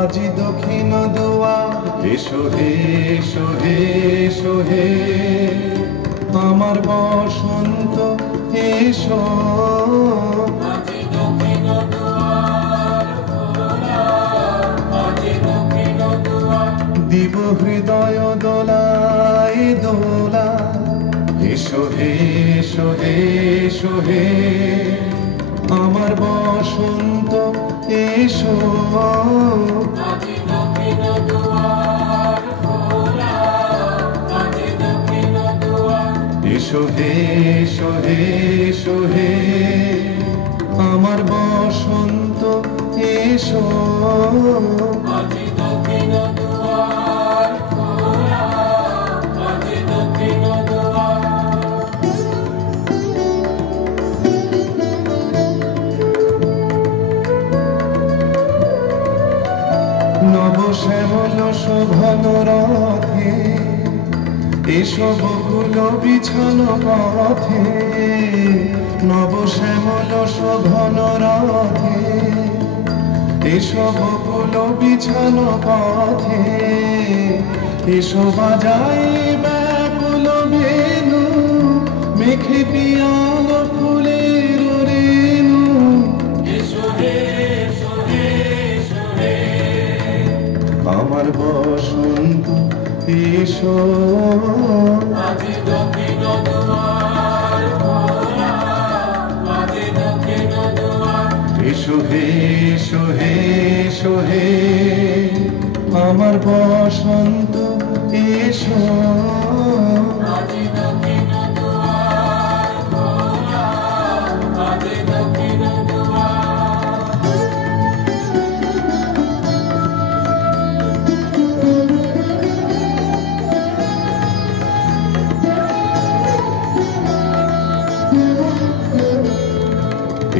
আজি দক্ষিণ দুয়ার এসো হে এসো হে এসো হে আমার বসন্ত এসো আজি দক্ষিণ দুয়ার খোলা, আজি দক্ষিণ দুয়ার দিব হৃদয় দোলায় দোলা এসো হে এসো হে এসো হে আমার বসন্ত এসো আজি দক্ষিণ দুয়ার খোলা, আজি দক্ষিণ দুয়ার এসো হে এসো হে এসো হে আমার বসন্ত এসো আজি দক্ষিণ দুয়ার খোলা, আজি দক্ষিণ দুয়ার নব শ্যামল শোভন রথে এসো বকুল বিছানো পথে নব শ্যামল শোভন রথে এসো বকুল বিছানো পথে এসো বাজাই ব্যাকুল বেনু মেঘে পিয়াল ফুলের রেণু এসো হে এসো হে এসো হে আমার বসন্ত এসো আজি দক্ষিণ দুয়ার খোলা, আজি দক্ষিণ দুয়ার এসো হে এসো হে এসো হে আমার বসন্ত এসো আজি দক্ষিণ দুয়ার খোলা, আজি দক্ষিণ দুয়ার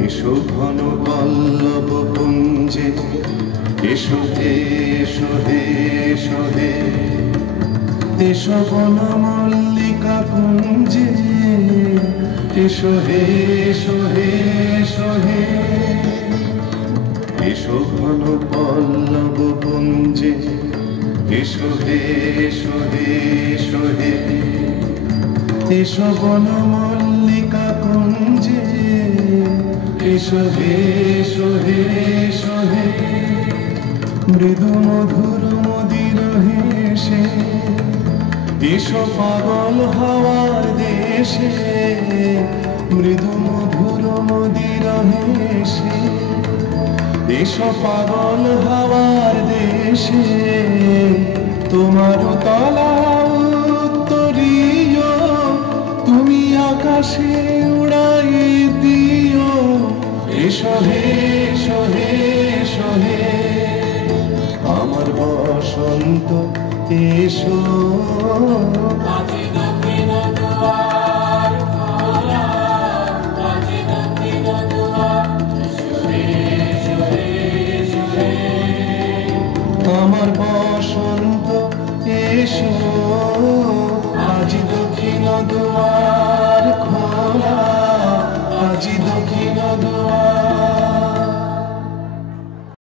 এসো ঘন পল্লব পুঞ্জে এসো হে এসো হে এসো হে এসো বন মল্লিকা কুঞ্জে এসো হে এসো হে এসো হে এসো ঘন পল্লব পুঞ্জে এসো হে এসো হে এসো হে এসো বন মল্লিকা কুঞ্জে এসো হে এসো হে এসো হে মৃদু মধুর মদির হেসে এসো পাগল হাওয়ার দেশে মৃদু মধুর মদির হেসে এসো পাগল হাওয়ার দেশে তোমার তলা উত্তরীয় তুমি আকাশে উড়াই দিও এসো হে এসো হে এসো হে আমার বসন্ত এসো আজি দক্ষিণ দুয়ার খোলা, আজি দক্ষিণ দুয়ার এসো হে এসো হে এসো হে আমার বসন্ত এসো আজি দক্ষিণ দুয়ার খোলা আজি দক্ষিণ দুয়ার